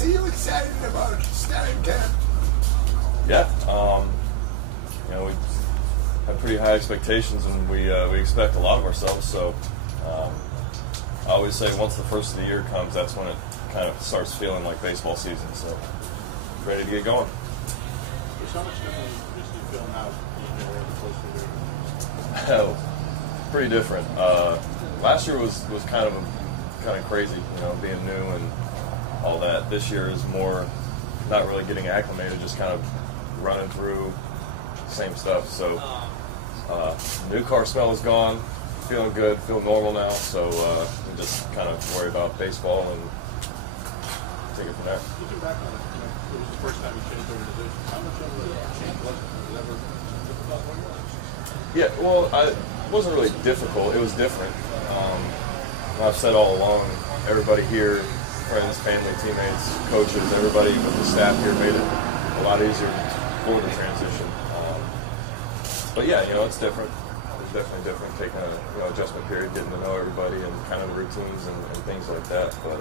Chris, are you excited about starting camp? Yeah, we have pretty high expectations, and we expect a lot of ourselves. So I always say once the first of the year comes, that's when it kind of starts feeling like baseball season. So ready to get going. How much different do you feel now being there as opposed to Oh, pretty different. Last year was kind of crazy, being new and all that. This year is more not really getting acclimated, just kind of running through same stuff. So new car smell is gone, feeling good, feel normal now. So we just kind of worry about baseball and take it from there. Looking back on it, it was the first time you changed organization. How much of a change was it? Was it ever difficult for you? Yeah, well, it wasn't really difficult. It was different. I've said all along, everybody here, friends, family, teammates, coaches, everybody with the staff here made it a lot easier for the transition. But yeah, it's different. It's definitely different, taking a adjustment period, getting to know everybody and kind of the routines and things like that. But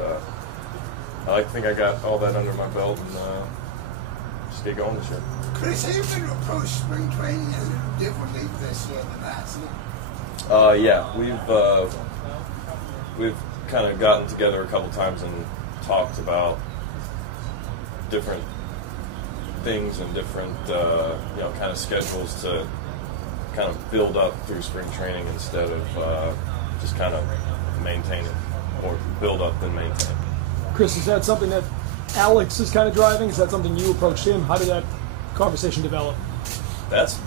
I think I got all that under my belt and just get going this year. Chris, are you going to approach spring training a little differently this year than last year? Yeah, we've kind of gotten together a couple times and talked about different things and different kind of schedules to kind of build up through spring training instead of just kind of maintaining, or build up and maintain. Chris, is that something that Alex is kind of driving? Is that something you approached him? How did that conversation develop? That's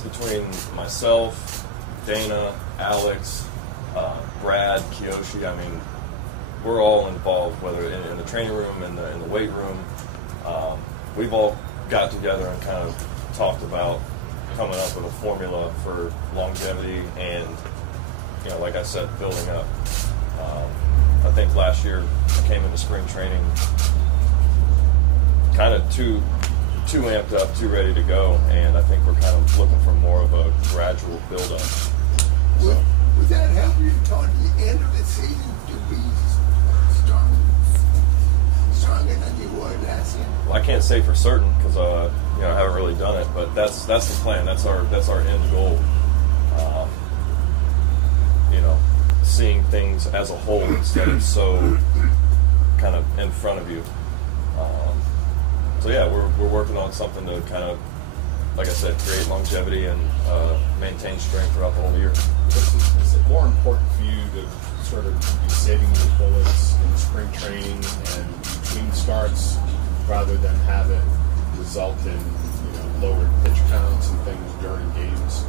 between myself, Dana, Alex, Brad, Kiyoshi. I mean, we're all involved, whether in the training room, in the weight room. We've all got together and kind of talked about coming up with a formula for longevity and, like I said, building up. I think last year I came into spring training kind of too amped up, too ready to go, and I think we're kind of looking for more of a gradual build-up. So. Would that help you toward the end of the season to be stronger than you were last year? Well, I can't say for certain because I haven't really done it, but that's the plan. That's our end goal. Seeing things as a whole instead of so kind of in front of you. So yeah, we're working on something to kind of, like I said, create longevity and maintain strength throughout the whole year. Is it more important for you to sort of be saving your bullets in spring training and between starts rather than have it result in lowered pitch counts and things during games?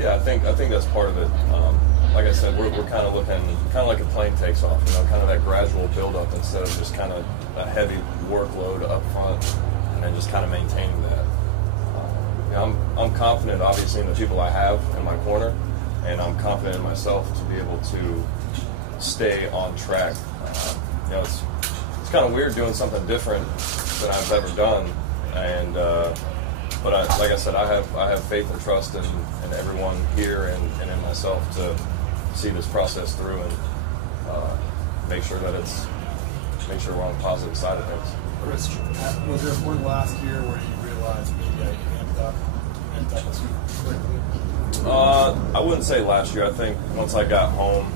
Yeah, I think that's part of it. Like I said, we're kind of looking kind of like a plane takes off, kind of that gradual build-up instead of just kind of a heavy workload up front and then just kind of maintaining that. I'm confident, obviously, in the people I have in my corner, and I'm confident in myself to be able to stay on track. It's kind of weird doing something different than I've ever done, and but like I said, I have faith and trust in everyone here and in myself to see this process through and make sure we're on the positive side of things. Chris, was there a point last year where you realized maybe I amped up too quickly? I wouldn't say last year. I think once I got home,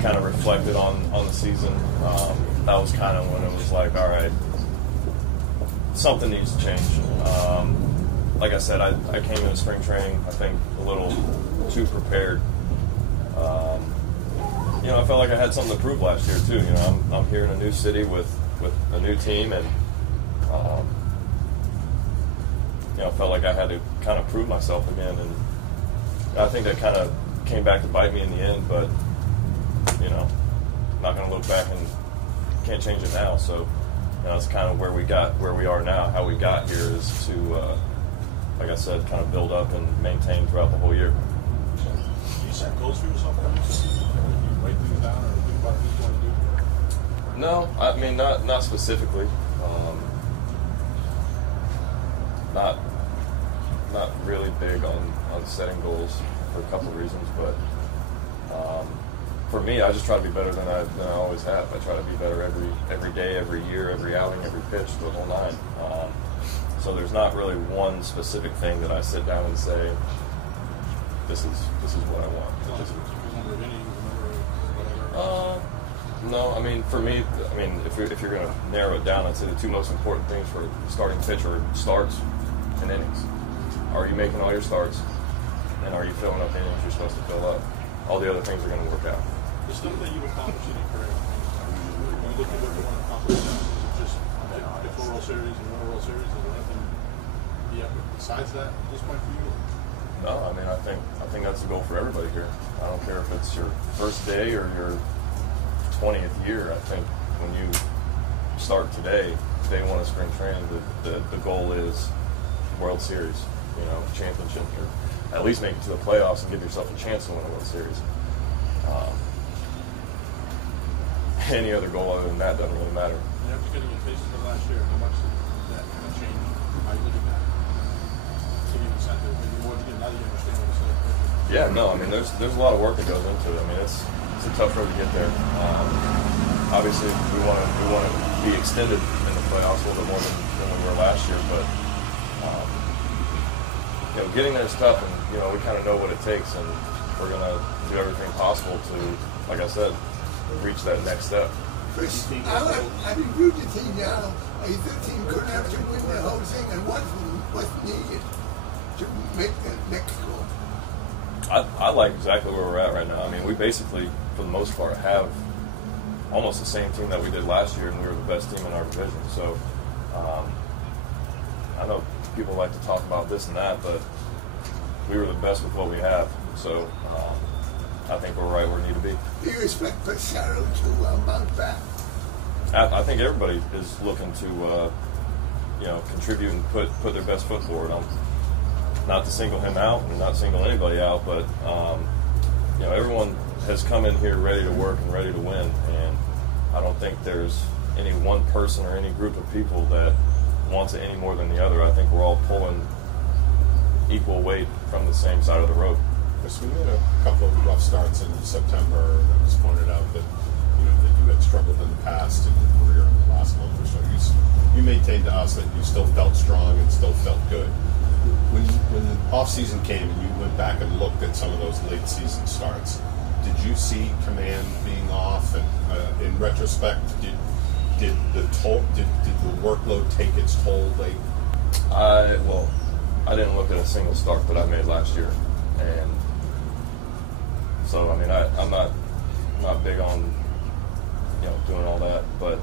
kind of reflected on the season, that was kind of when it was like, all right, something needs to change. Like I said, I came into spring training, I think, a little too prepared. I felt like I had something to prove last year too. I'm here in a new city with a new team, and I felt like I had to kind of prove myself again, and I think that kind of came back to bite me in the end. But not going to look back and can't change it now. So it's kind of where we are now. How we got here is to, like I said, kind of build up and maintain throughout the whole year. Do you set goals for yourself every season? Do you write things down or think about what you want to do? No, I mean not specifically. Not really big on setting goals for a couple of reasons, but for me, I just try to be better than I always have. I try to be better every day, every year, every outing, every pitch, the whole nine. So there's not really one specific thing that I sit down and say, this is what I want. Number of innings, number of whatever. No, I mean, for me, if you're going to narrow it down, I'd say the two most important things for starting pitcher are starts and innings. Are you making all your starts, and are you filling up innings you're supposed to fill up? All the other things are going to work out. The stuff that you've accomplished in your career, when you look at what you want to accomplish now, is it just get to a World Series and win a World Series? Is there nothing besides that at this point for you? No, I mean, I think that's the goal for everybody here. I don't care if it's your first day or your 20th year. I think when you start today, day one of spring training, the goal is World Series, championship, or at least make it to the playoffs and give yourself a chance to win a World Series. Any other goal other than that doesn't really matter. And after getting your taste of it last year, how much did that kind of change how you look at that? Give you an incentive, maybe more than now that you understand what it's like. Yeah, no, I mean, there's a lot of work that goes into it. I mean, it's a tough road to get there. Obviously, we want to be extended in the playoffs a little bit more than we were last year, but getting there is tough, and we kind of know what it takes, and we're going to do everything possible to, like I said, reach that next step. Chris, I reviewed the team now. The team couldn't have to win the whole thing, and what's needed to make the next goal. I like exactly where we're at right now. I mean, we basically, for the most part, have almost the same team that we did last year, and we were the best team in our division. So I know people like to talk about this and that, but we were the best with what we have. So I think we're right where we need to be. Do you expect Pacharo to bounce back? I think everybody is looking to contribute and put their best foot forward. Not to single him out and not single anybody out, but everyone has come in here ready to work and ready to win, and I don't think there's any one person or any group of people that wants it any more than the other. I think we're all pulling equal weight from the same side of the road. Chris, we had a couple of rough starts in September. It was pointed out that that you had struggled in the past in your career in the last month or so. You maintained to us that you still felt strong and still felt good. When the off season came and you went back and looked at some of those late season starts, did you see command being off? And in retrospect, did the workload take its toll late? I didn't look at a single start that I made last year, and so I mean I'm not big on doing all that, but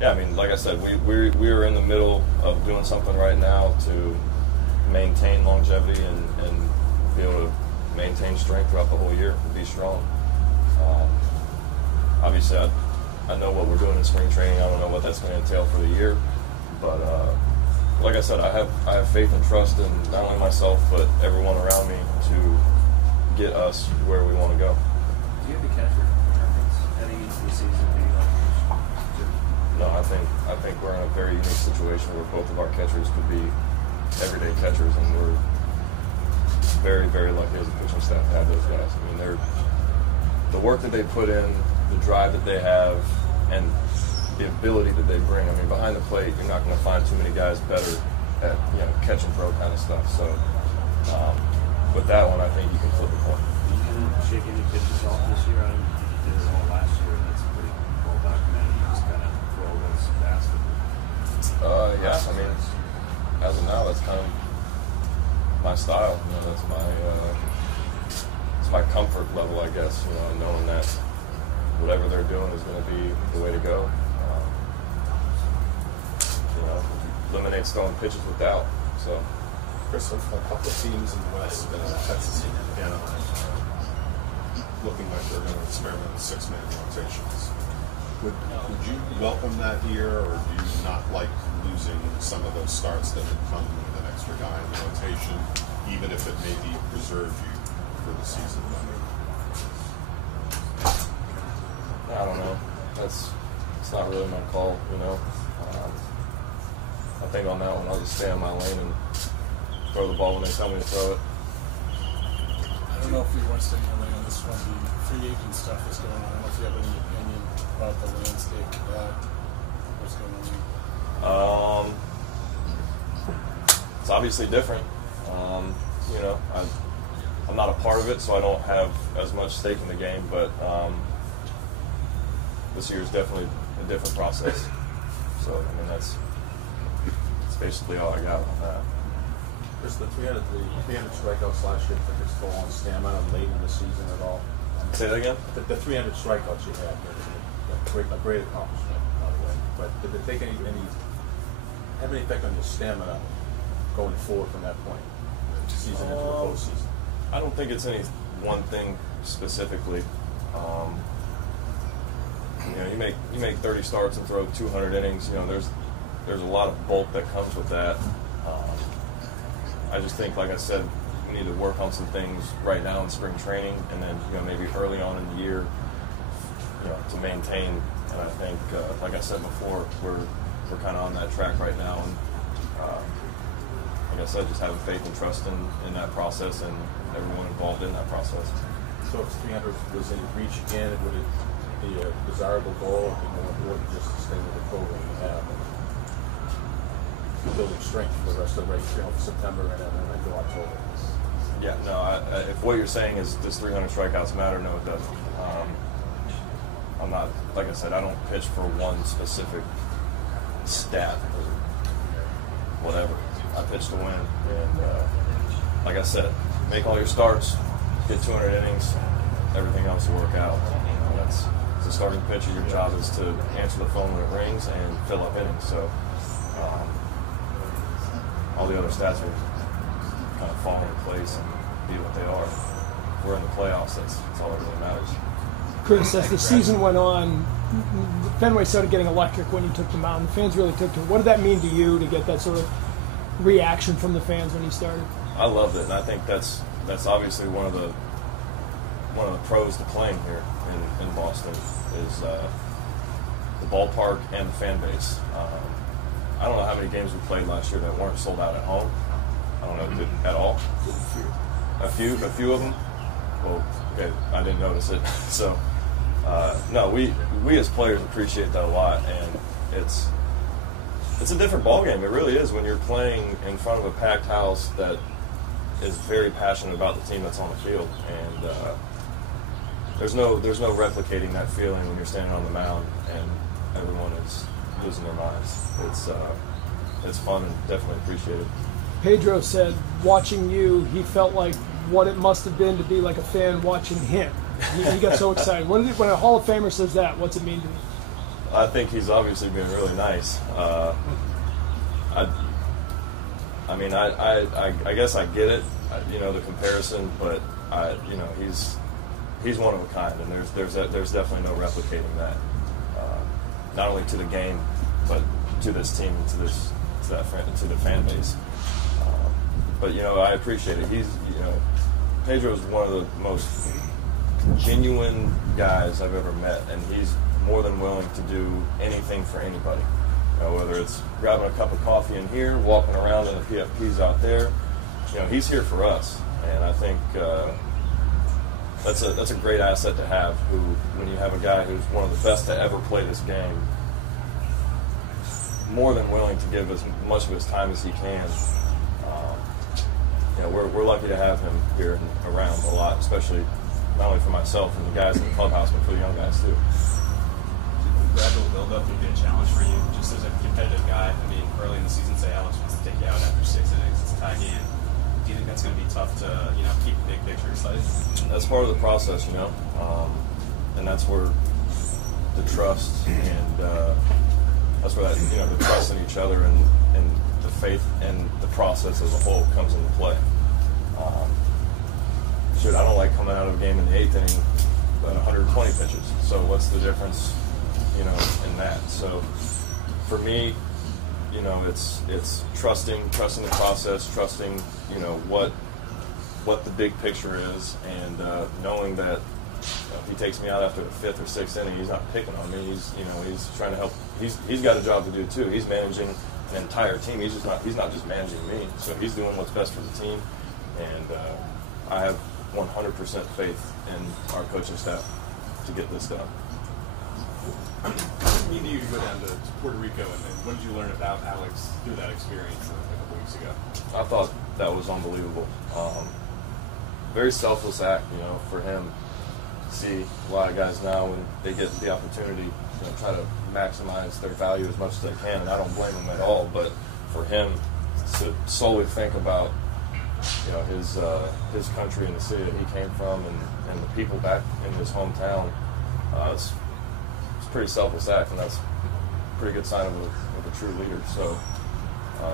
yeah, I mean, like I said, we are in the middle of doing something right now to maintain longevity and be able to maintain strength throughout the whole year and be strong. Obviously, I know what we're doing in spring training. I don't know what that's going to entail for the year, but like I said, I have faith and trust in not only myself but everyone around me to get us where we want to go. Do you have a catcher preference heading into the season? No, I think we're in a very unique situation where both of our catchers could be everyday catchers, and we're very, very lucky as a pitching staff to have those guys. I mean, the work that they put in, the drive that they have, and the ability that they bring. I mean, behind the plate, you're not going to find too many guys better at catch and throw kind of stuff. So with that one, I think you can flip the coin. You didn't shake any pitches off this year. I don't think you did it all last year. That's pretty well documented. You just kind of throw those fast. Yeah, I mean, as of now, that's kind of my style. That's my comfort level, I guess. Knowing that whatever they're doing is going to be the way to go. Eliminates throwing pitches with doubt. So, Chris, a couple of teams in the West, Texas and Anaheim, looking like they're going to experiment with 6-man rotations. Would you welcome that here, or do you not like losing some of those starts that would come with an extra guy in the rotation, even if it maybe preserve you for the season? I don't know. It's not really my call, I think on that one, I'll just stay in my lane and throw the ball when they tell me to throw it. I don't know if we want to stimulate on this one. The free agent stuff is going on. I don't know if you have any opinion about the landscape of that. What's going on? It's obviously different. You know, I'm not a part of it, so I don't have as much stake in the game. But this year is definitely a different process. So I mean, that's basically all I got on that. Chris, the 300 strikeouts last year, took its toll on stamina late in the season at all? Say that again? The 300 strikeouts you had, a great accomplishment, by the way. But did it take have any effect on your stamina going forward from that point, season into the postseason? I don't think it's any one thing specifically. You know, you make 30 starts and throw 200 innings. You know, there's a lot of bulk that comes with that. I just think, like I said, we need to work on some things right now in spring training, and then maybe early on in the year, to maintain. And I think, like I said before, we're kind of on that track right now, and like I said, just having faith and trust in that process and everyone involved in that process. So if 300 was in reach again, would it be a desirable goal, or more important just to stay with the program you have and building strength for the rest of the race, September and then into October? Yeah, no. If what you're saying is does 300 strikeouts matter? No, it doesn't. I'm not, like I said, I don't pitch for one specific stat or whatever. I pitch to win, and like I said, make all your starts, get 200 innings, everything else will work out. That's the starting pitcher. Your job is to answer the phone when it rings and fill up innings. So all the other stats will kind of fall into place and be what they are. If we're in the playoffs, that's all that really matters. Chris, as the season went on, Fenway started getting electric when you took the mound. The fans really took to it. What did that mean to you to get that sort of reaction from the fans when you started? I loved it, and I think that's obviously one of the pros to playing here in Boston is the ballpark and the fan base. I don't know how many games we played last year that weren't sold out at home. I don't know at all. A few of them. Well, okay, I didn't notice it. So, no, we as players appreciate that a lot, and it's a different ballgame. It really is when you're playing in front of a packed house that is very passionate about the team that's on the field, and there's no replicating that feeling when you're standing on the mound and everyone is losing their minds. It's fun and definitely appreciated. Pedro said, watching you, he felt like what it must have been to be like a fan watching him. He got so excited. When a Hall of Famer says that, what's it mean to you? I think he's obviously been really nice. I guess I get it, the comparison, but he's one of a kind, and there's definitely no replicating that. Not only to the game, but to this team, to the fan base. But I appreciate it. Pedro's one of the most genuine guys I've ever met, and he's more than willing to do anything for anybody. Whether it's grabbing a cup of coffee in here, walking around in the PFPs out there, he's here for us, and I think that's a great asset to have. When you have a guy who's one of the best to ever play this game, more than willing to give as much of his time as he can. We're lucky to have him here and around a lot, especially not only for myself and the guys in the clubhouse, but for the young guys too. Gradual build-up would be a challenge for you, just as a competitive guy. I mean, early in the season, say Alex wants to take you out after 6 innings, it's a tie game. Do you think that's going to be tough to, keep the big picture excited? That's part of the process, and that's where the trust and that's where that, the trust in each other and the faith and the process as a whole comes into play. I don't like coming out of a game in the 8th inning at 120 pitches. So what's the difference, in that? So for me, it's trusting the process, trusting, what the big picture is, and knowing that if he takes me out after the 5th or 6th inning, he's not picking on me. He's trying to help. He's got a job to do too. He's managing an entire team. He's not just managing me. So he's doing what's best for the team, and I have 100% faith in our coaching staff to get this done. What did you go down to Puerto Rico, and what did you learn about Alex through that experience a couple weeks ago? I thought that was unbelievable. Very selfless act, for him. See a lot of guys now when they get the opportunity, try to maximize their value as much as they can, and I don't blame him at all. But for him to solely think about, his country and the city that he came from, and the people back in his hometown, it's a pretty selfless act, and that's a pretty good sign of a true leader. So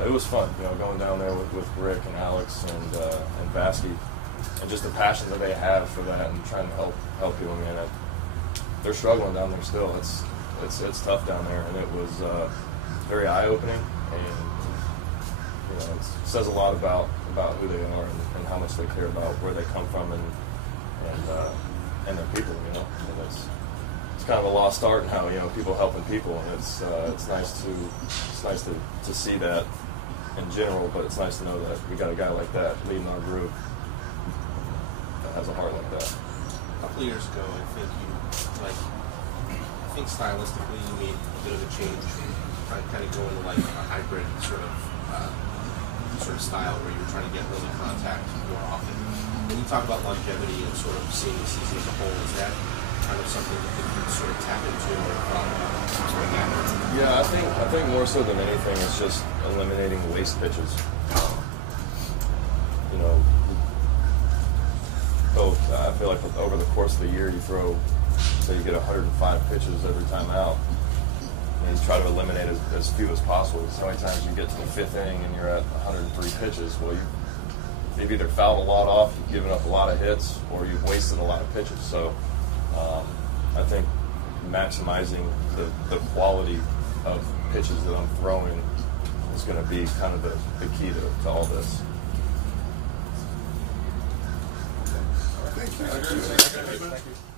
it was fun, going down there with Rick and Alex and Vasky, and just the passion that they have for that and trying to help people. They're struggling down there still. It's tough down there, and it was very eye-opening, and it says a lot about who they are and how much they care about where they come from and their people. And it's kind of a lost art now. People helping people, and it's nice to see that in general. But it's nice to know that we got a guy like that leading our group that has a heart like that. A couple of years ago, I think stylistically you made a bit of a change, kind of going to like a hybrid sort of style where you're trying to get early contact more often. When you talk about longevity and sort of seeing the season as a whole, is that kind of something that you can sort of tap into or follow up? Yeah, I think more so than anything, it's just eliminating waste pitches. I feel like over the course of the year, you throw, say you get 105 pitches every time out, and you try to eliminate as few as possible. So many times you get to the fifth inning and you're at 103 pitches. Well, you've either fouled a lot off, you've given up a lot of hits, or you've wasted a lot of pitches. So I think maximizing the quality of pitches that I'm throwing is going to be kind of the key to all this. Thank you. Thank you.